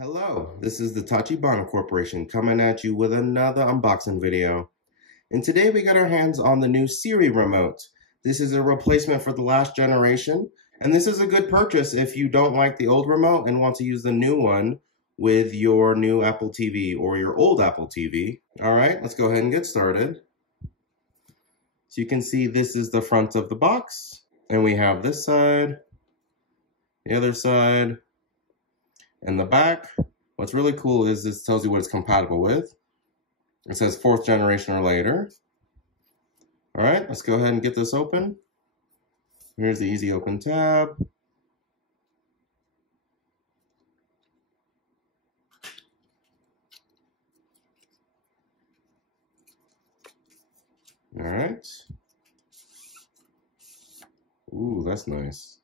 Hello, this is the Tachibana Corporation coming at you with another unboxing video. And today we got our hands on the new Siri Remote. This is a replacement for the last generation, and this is a good purchase if you don't like the old remote and want to use the new one with your new Apple TV or your old Apple TV. All right, let's go ahead and get started. So you can see this is the front of the box, and we have this side, the other side, and the back. What's really cool is this tells you what it's compatible with. It says 4th generation or later. All right, let's go ahead and get this open. Here's the easy open tab. All right. Ooh, that's nice.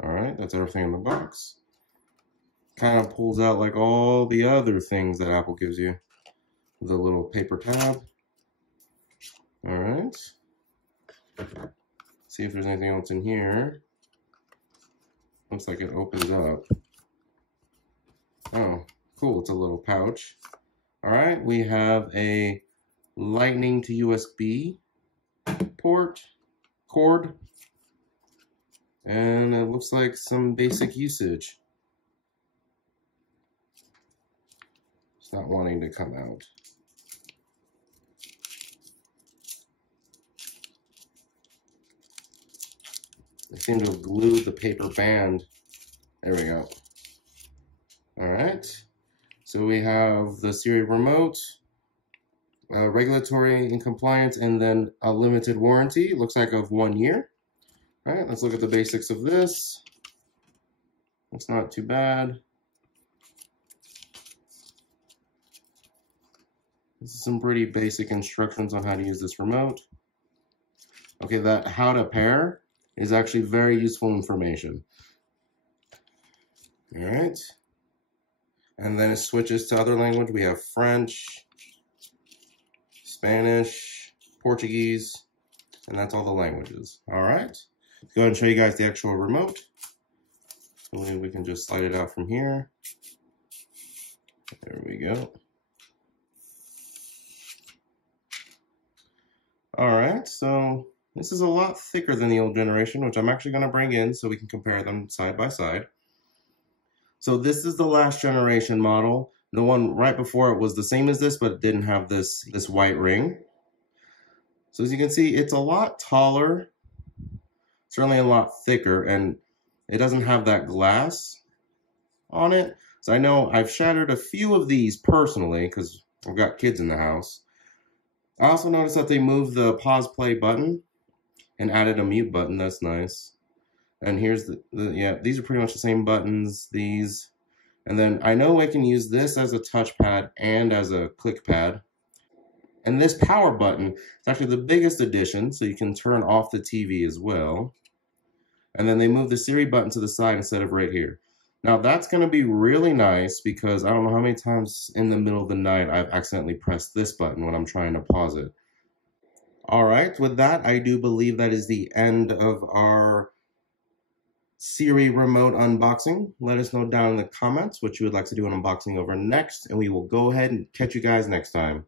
All right, that's everything in the box. Kind of pulls out like all the other things that Apple gives you with a little paper tab. All right. See if there's anything else in here. Looks like it opens up. Oh, cool. It's a little pouch. All right. We have a Lightning to USB cord, and it looks like some basic usage. Not wanting to come out. I seem to have glued the paper band. There we go. All right. So we have the Siri Remote, regulatory and compliance, and then a limited warranty. It looks like of 1 year. All right, let's look at the basics of this. It's not too bad. This is some pretty basic instructions on how to use this remote. Okay, that how to pair is actually very useful information. All right. And then it switches to other language. We have French, Spanish, Portuguese, and that's all the languages. All right. Let's go ahead and show you guys the actual remote. So we can just slide it out from here. There we go. All right, so this is a lot thicker than the old generation, which I'm actually going to bring in so we can compare them side by side. So this is the last generation model. The one right before it was the same as this, but it didn't have this white ring. So as you can see, it's a lot taller, certainly a lot thicker, and it doesn't have that glass on it. So I know I've shattered a few of these personally because I've got kids in the house. I also noticed that they moved the pause play button and added a mute button. That's nice. And here's yeah, these are pretty much the same buttons, these. And then I know I can use this as a touchpad and as a click pad. And this power button is actually the biggest addition, so you can turn off the TV as well. And then they moved the Siri button to the side instead of right here. Now that's going to be really nice because I don't know how many times in the middle of the night I've accidentally pressed this button when I'm trying to pause it. All right, with that, I do believe that is the end of our Siri Remote unboxing. Let us know down in the comments what you would like to do an unboxing over next, and we will go ahead and catch you guys next time.